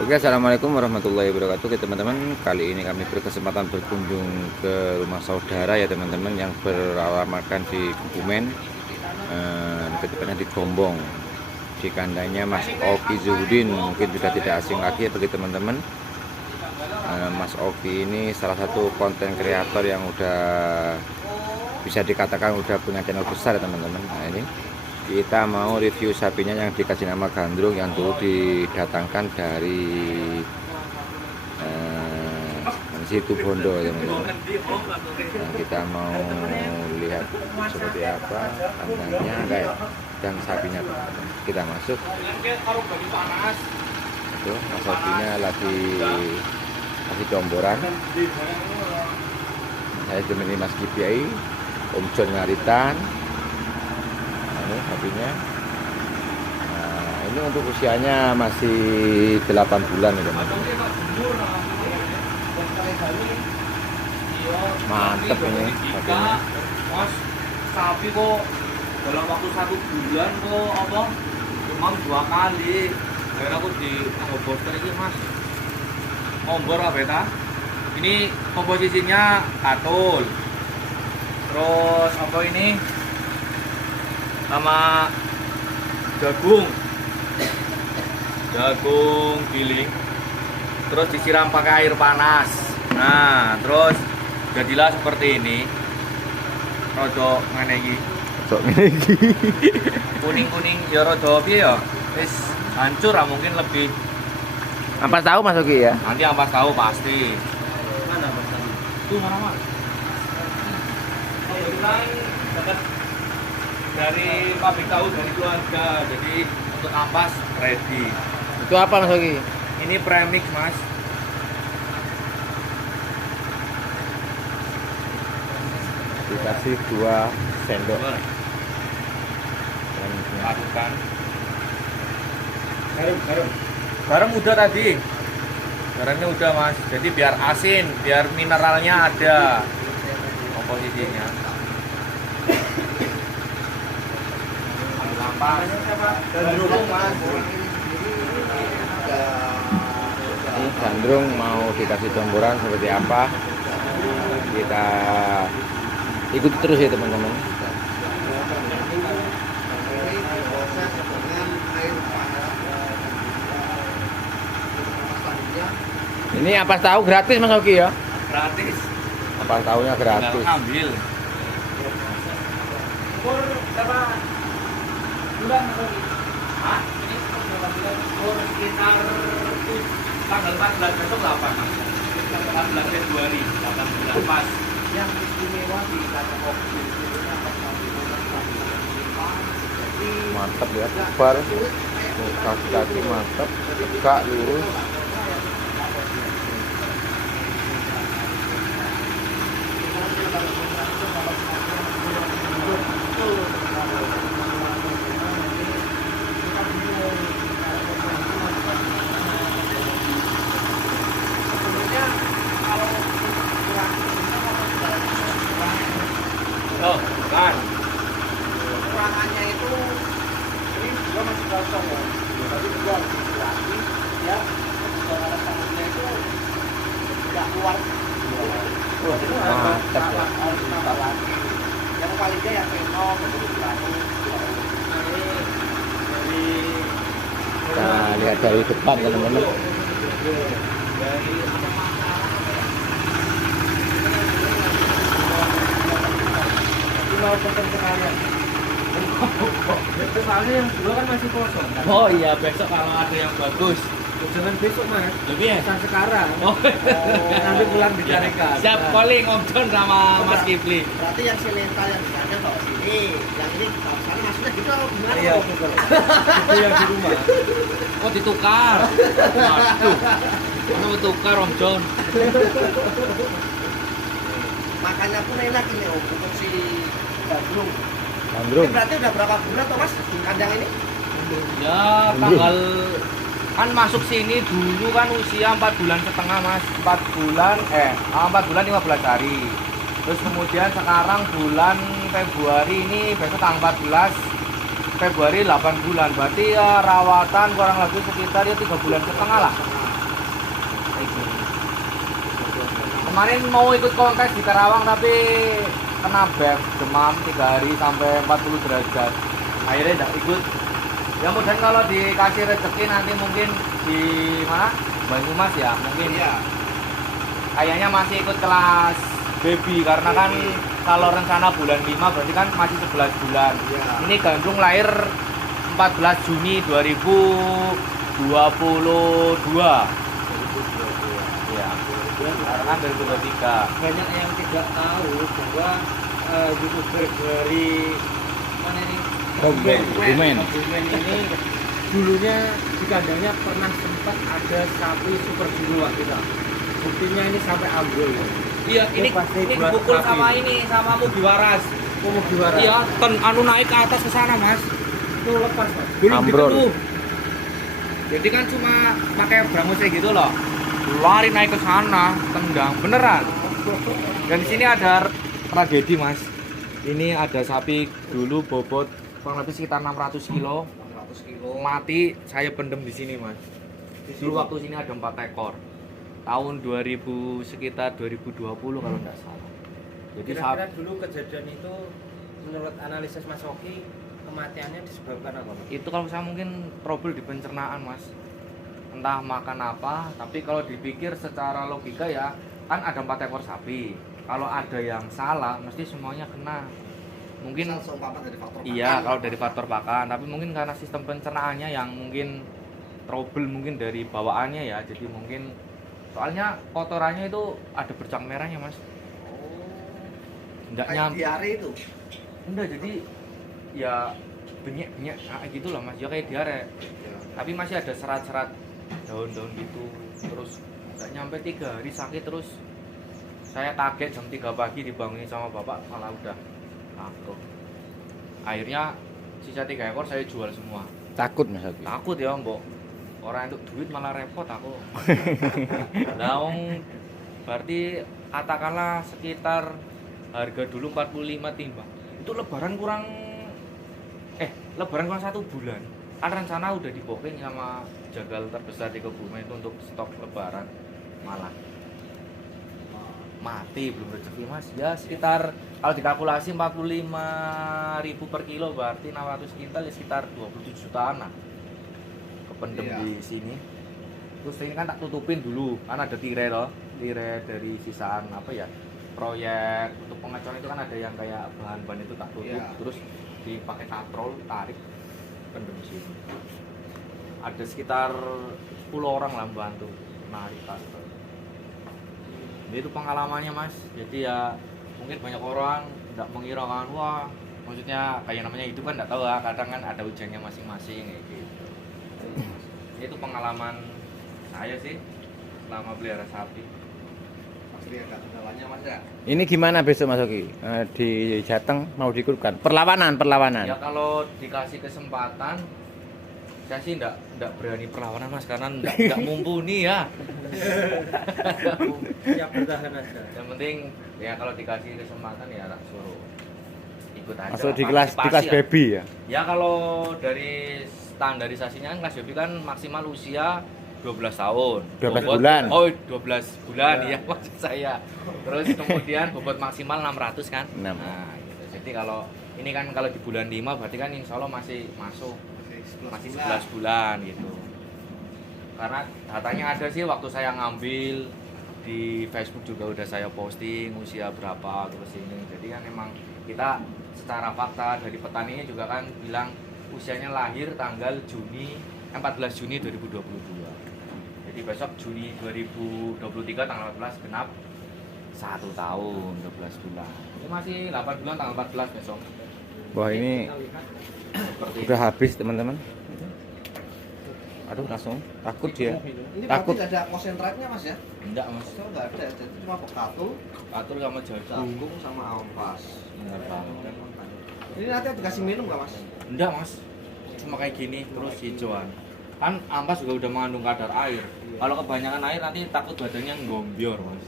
Oke, assalamualaikum warahmatullahi wabarakatuh. Oke, teman-teman, kali ini kami berkesempatan berkunjung ke rumah saudara ya teman-teman yang beralamatkan di Kebumen, tepatnya di Gombong, di kandangnya Mas Oki Zuhudin. Mungkin sudah tidak asing lagi ya bagi teman-teman. Mas Oki ini salah satu konten kreator yang udah bisa dikatakan udah punya channel besar ya teman-teman. Nah, ini kita mau review sapinya yang dikasih nama Gandrung yang dulu didatangkan dari situ Bondo ya teman-teman. Nah, kita mau lihat seperti apa kandangnya guys dan sapinya teman-teman. Kita masuk. Itu mas sapinya lagi kasih comboran. Saya ditemani Mas Kipiai, Om John Ngaritan. Ini sapinya. Nah, ini untuk usianya masih 8 bulan ya teman-teman. Mantep ini sapinya. Mas, sapi kok dalam waktu 1 bulan kok apa? Demam 2 kali. Akhirnya aku di ngoboster ini mas. Ngombor apa ya? Ini komposisinya katul. Terus apa ini? Sama jagung giling, terus disiram pakai air panas. Nah, terus jadilah seperti ini. Rodo ngene iki. Sok ini. Kuning-kuning ya rodo piye ya? Wis hancur lah mungkin lebih. Ampas tahu Mas Oki ya? Nanti ampas tahu pasti. Mana ampas tahu? Tuh mana mas? Kebetulan dapat dari pabrik tahu dari keluarga, jadi untuk ampas ready. Itu apa Mas Oki? Ini premix mas. Dikasih 2 sendok. Lakukan. Garam udah tadi. Garamnya udah mas. Jadi biar asin, biar mineralnya ada komposisinya. Ampas. Gandrung mas. Ini Gandrung mau dikasih comboran seperti apa? Kita ikuti terus ya teman-teman. Ini ampas tahu gratis Mas Oki ya? Gratis. Ampas tahunya Tinggal gratis. ambil. Umur berapa bulan Mas Oki? Hah? Ini berapa bulan? Umur sekitar tanggal 14 besok 8 mas. 14 Februari 8 bulan pas. Yang istimewa di kata kopi itu Mantap ya, lebar, kaki mantap, tegak lurus. Oh, kan. Kekurangannya itu ini juga masih kosong ya, tapi juga lagi ya saudara sambutnya itu tidak keluar. Wah, mantap ya. Harus tambah lagi. Yang paling dia yang penuh kebetulan dari Kita lihat dari depan teman-teman. mau pesen sekalian. Soalnya yang dua kan masih kosong. Kan? Oh iya, besok kalau ada yang bagus. Jangan besok mas. Lebih ya? Pesan sekarang. Oh, Nanti pulang dicarikan. siap calling Om John sama Mas Kipli. Berarti yang silental yang di sana bawa sini, yang ini bawa sana maksudnya gitu atau gimana? Iya. Itu yang di rumah. Oh ditukar. Waduh. Mana mau tukar Om John? Makannya pun enak ini om untuk si Gandrung. Gandrung. Ini berarti udah berapa bulan toh mas kandang ini? Ya tanggal kan masuk sini dulu kan usia 4 bulan setengah mas. 4 bulan 4 bulan 15 hari. Terus kemudian sekarang bulan Februari ini besok tanggal 14 Februari 8 bulan. Berarti ya rawatan kurang lebih sekitar ya 3 bulan setengah lah. ikut. Kemarin mau ikut kontes di Karawang tapi kena BEM, demam 3 hari sampai 40 derajat. Akhirnya tidak ikut. Ya mudah kalau dikasih rezeki nanti mungkin di mana? Banyumas ya, mungkin Iya. kayaknya masih ikut kelas baby karena kan kalau rencana bulan 5 berarti kan masih 11 bulan. Iya. Ini Gandrung lahir 14 Juni 2022. Iya. Sekarang kan 2023. Banyak yang tidak tahu bahwa youtuber dari mana ini? Kebumen. Kebumen ini dulunya di kandangnya pernah sempat ada sapi super dulu kita. Buktinya ini sampai ambrol. Iya, ini pasti buat dipukul sapi. sama ini sama Mugiwaras. Mugiwaras. Iya, anu naik ke atas ke sana, Mas. Itu lepas, Mas. Belum Ambrol. dikeluh. Jadi kan cuma pakai brangosnya gitu loh. Lari naik ke sana, tendang beneran. Dan di sini ada tragedi, Mas. Ini ada sapi dulu bobot kurang lebih sekitar 600 kilo. 600 kilo. Mati, saya pendem di sini, Mas. Dulu waktu sini ada 4 ekor. Tahun 2000 sekitar 2020 kalau enggak salah. Jadi Kira-kira dulu kejadian itu menurut analisis Mas Oki kematiannya disebabkan apa, Mas? itu kalau saya mungkin trouble di pencernaan, Mas. Entah makan apa, tapi kalau dipikir secara logika ya kan ada 4 ekor sapi. Kalau ada yang salah mesti semuanya kena. Mungkin Seumpama dari faktor iya pakan. kalau dari faktor pakan, tapi mungkin karena sistem pencernaannya yang mungkin trouble mungkin dari bawaannya ya. Jadi mungkin soalnya kotorannya itu ada bercak merahnya, Mas. Enggak Kayak nyampe. diare itu. Enggak, jadi ya benyek-benyek gitu loh, Mas. Ya kayak diare. Tapi masih ada serat-serat daun-daun gitu. Terus enggak nyampe 3 hari sakit terus. Saya kaget jam 3 pagi dibangunin sama bapak malah udah takut. Akhirnya sisa 3 ekor saya jual semua. Takut Mas aku. Takut ya, Mbok. Orang untuk duit malah repot aku. Nah, berarti katakanlah sekitar harga dulu 45 timbang. Itu lebaran kurang 1 bulan. Kan rencana udah di booking sama jagal terbesar di Kebumen itu untuk stok lebaran. Malah mati belum rezeki, Mas. Ya sekitar kalau dikalkulasi 45.000 per kilo berarti 600 kintal ya sekitar 27 jutaan lah. Kependem Iya. di sini. Terus ini kan tak tutupin dulu, kan ada tirai loh. Tirai dari sisaan apa ya? Proyek untuk pengecoran itu kan ada yang kayak bahan-bahan itu tak tutup, Iya. terus dipakai katrol tarik pendem di sini. Ada sekitar 10 orang lah bantu narik katrol. Itu pengalamannya, Mas. Jadi ya mungkin banyak orang tidak mengira kan, wah maksudnya kayak namanya itu kan tidak tahu lah, kadang kan ada ujiannya masing-masing kayak gitu. Itu pengalaman saya sih selama pelihara sapi. Pasti ada kendalanya, Mas ya. Ini gimana besok Mas Oki? Di Jateng mau diikutkan? Perlawanan. Ya kalau dikasih kesempatan saya sih enggak berani perlawanan, Mas, karena enggak mumpuni ya. Ya bertahan aja. Yang penting ya kalau dikasih kesempatan ya tak suruh ikut aja. Masuk lah, di kelas partisipasi ya. baby ya. Ya kalau dari standarisasinya kan kelas baby kan maksimal usia 12 tahun. 12 bulan. Oh, 12 bulan Ya. ya maksud saya. Terus kemudian bobot maksimal 600 kan. Enam. Nah, gitu. Jadi kalau ini kan kalau di bulan 5 berarti kan insya Allah masih masuk masih 11 bulan gitu. Karena datanya ada sih waktu saya ngambil di Facebook juga udah saya posting usia berapa terus ini. Jadi kan memang kita secara fakta dari petaninya juga kan bilang usianya lahir tanggal 14 Juni 2022. Jadi besok Juni 2023 tanggal 14 genap 1 tahun 12 bulan. Ini masih 8 bulan tanggal 14 besok. Wah ini Seperti udah habis teman-teman. Aduh langsung takut dia. Ini Takut. berarti ada konsentratnya, Mas ya? enggak, Mas. Itu enggak ada, jadi cuma bekatul, Atur sama jagung. jagung sama ampas. Bener banget. Ini nanti dikasih minum nggak, Mas? Enggak, Mas. Cuma kayak gini terus hijauan. Kan ampas juga udah mengandung kadar air. Kalau kebanyakan air nanti takut badannya ngombior, Mas.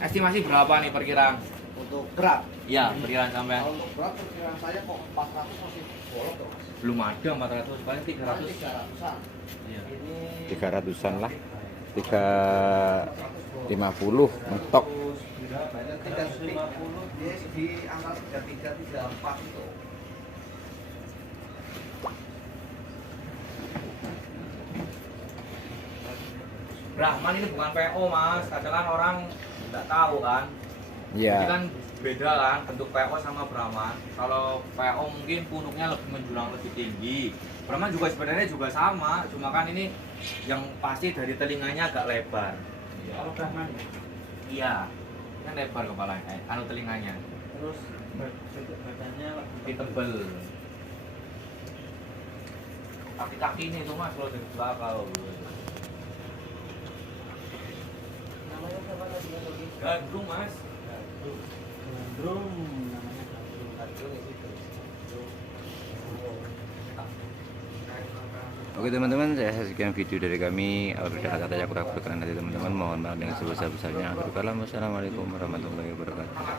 Estimasi berapa nih perkiraan? Untuk berat. Ya, perkiraan sampai Kalau untuk berat perkiraan saya kok 400 masih bolong tuh, Mas. belum ada 400, paling 300. 300-an. Iya. Ini 300-an lah, 350 mentok. Dia di angka 3334 itu. Brahman ini bukan PO mas, kadang kan orang nggak tahu kan. Ini Iya. kan beda kan bentuk PO sama Brahman. Kalau PO mungkin punuknya lebih menjulang lebih tinggi. Brahman juga sebenarnya juga sama, cuma kan ini yang pasti dari telinganya agak lebar. Kalau Brahman Iya, ini kan lebar kepalanya, anu telinganya, terus bentuk badannya lebih tebel. Kaki-kaki ini tuh mas, kalau dari belakang. namanya apa tadi ya Dogi? Gandrung mas. Gandrung namanya gandrung itu. Oke teman-teman, saya sekian video dari kami. Apabila ada kata yang kurang berkenan hati teman-teman, mohon maaf dengan sebesar-besarnya. Wassalamualaikum warahmatullahi wabarakatuh.